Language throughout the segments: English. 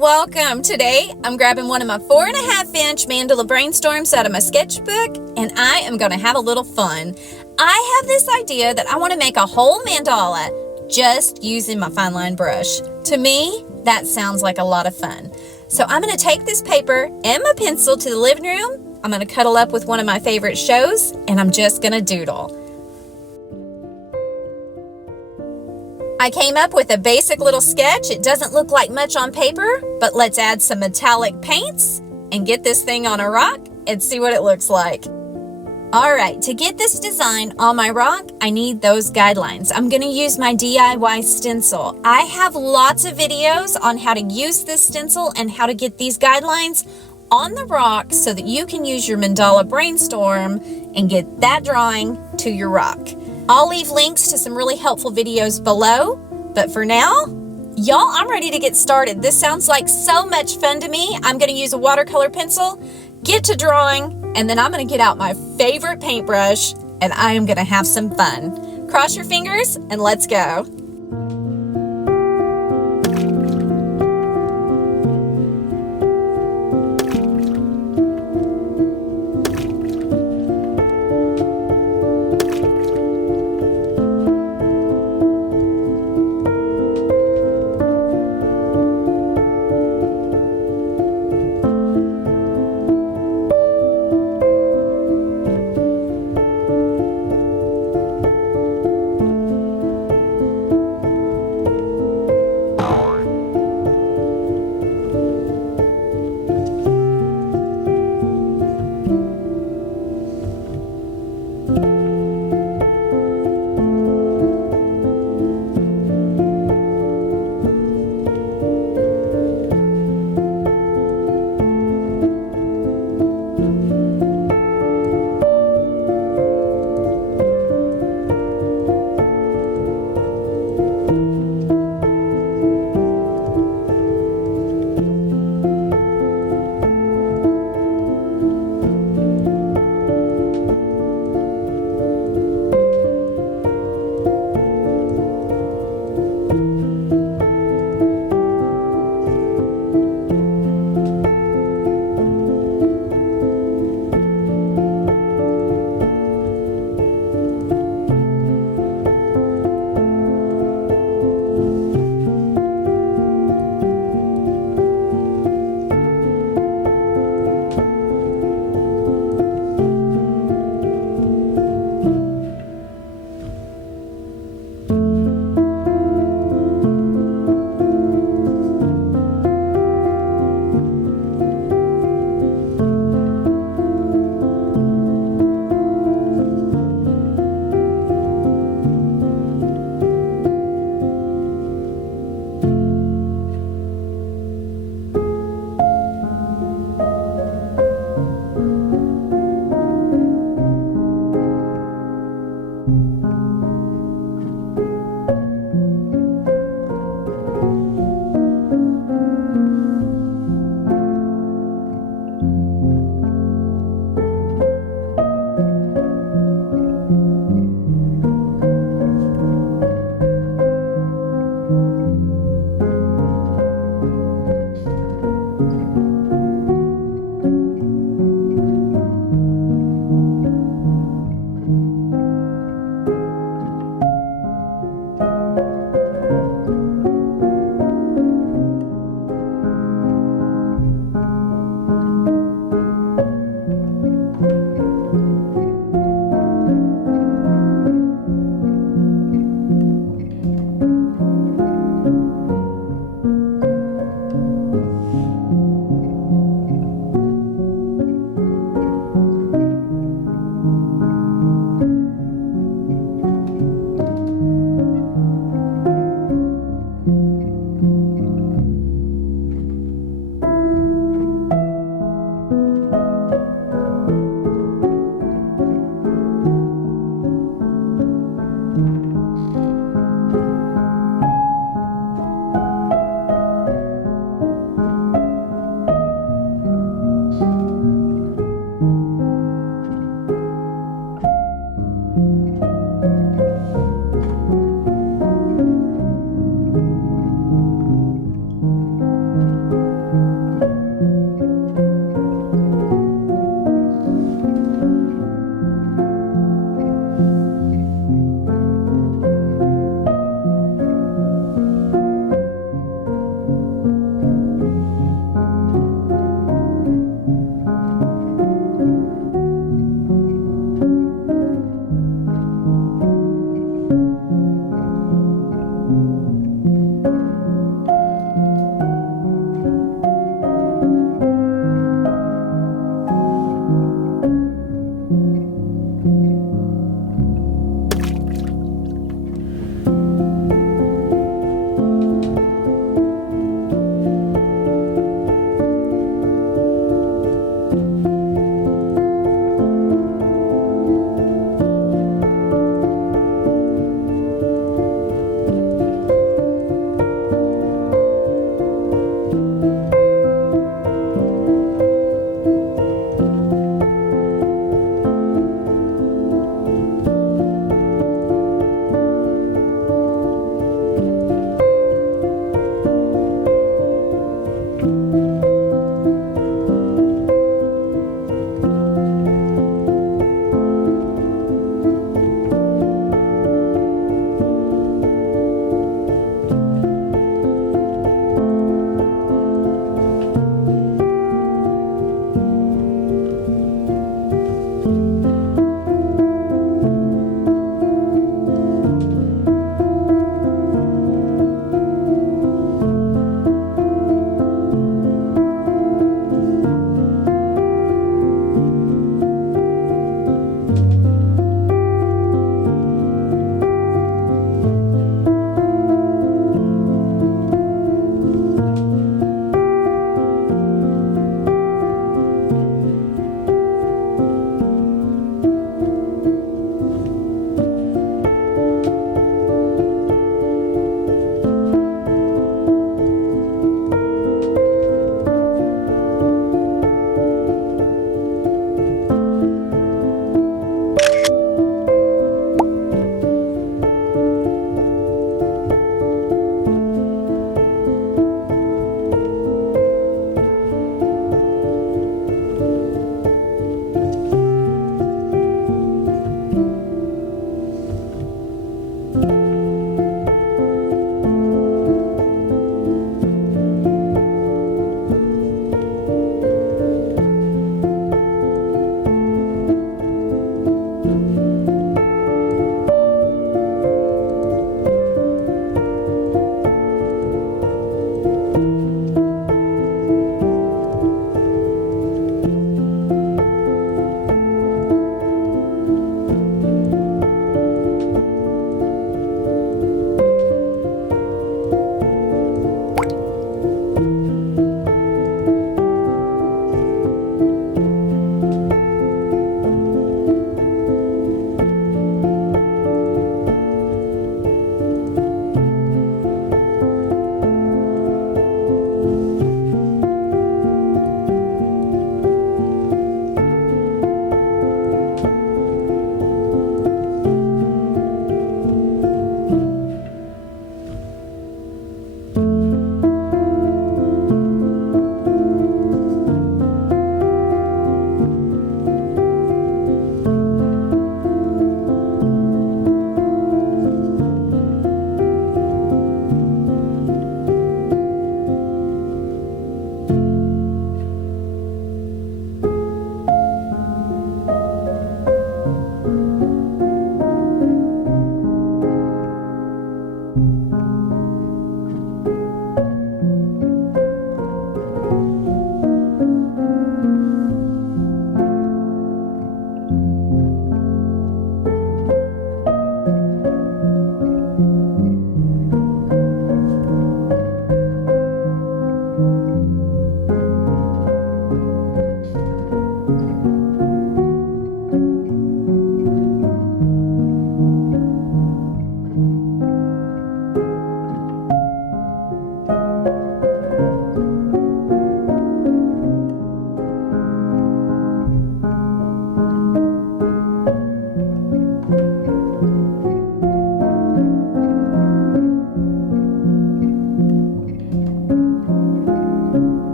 welcome. Today I'm grabbing one of my 4.5-inch Mandala Brainstorms out of my sketchbook, and I am going to have a little fun. I have this idea that I want to make a whole mandala just using my fine line brush. To me, that sounds like a lot of fun. So I'm going to take this paper and my pencil to the living room. I'm going to cuddle up with one of my favorite shows, and I'm just going to doodle. I came up with a basic little sketch. It doesn't look like much on paper, but let's add some metallic paints and get this thing on a rock and see what it looks like. All right, to get this design on my rock, I need those guidelines. I'm going to use my DIY stencil. I have lots of videos on how to use this stencil and how to get these guidelines on the rock so that you can use your Mandala Brainstorm and get that drawing to your rock. I'll leave links to some really helpful videos below, but for now, y'all, I'm ready to get started. This sounds like so much fun to me. I'm going to use a watercolor pencil, get to drawing, and then I'm going to get out my favorite paintbrush, and I am going to have some fun. Cross your fingers, and let's go.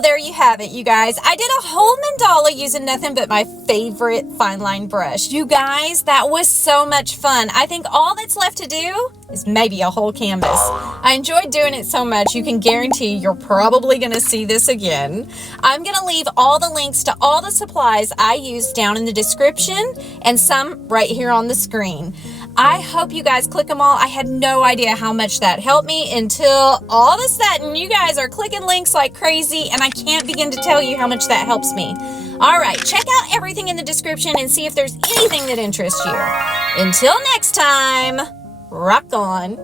Well, there you have it, you guys. I did a whole mandala using nothing but my favorite fine line brush. You guys, that was so much fun. I think all that's left to do is maybe a whole canvas. I enjoyed doing it so much, you can guarantee you're probably going to see this again. I'm going to leave all the links to all the supplies I used down in the description and some right here on the screen. I hope you guys click them all. I had no idea how much that helped me until all of a sudden you guys are clicking links like crazy, and I can't begin to tell you how much that helps me. All right, check out everything in the description and see if there's anything that interests you. Until next time, rock on.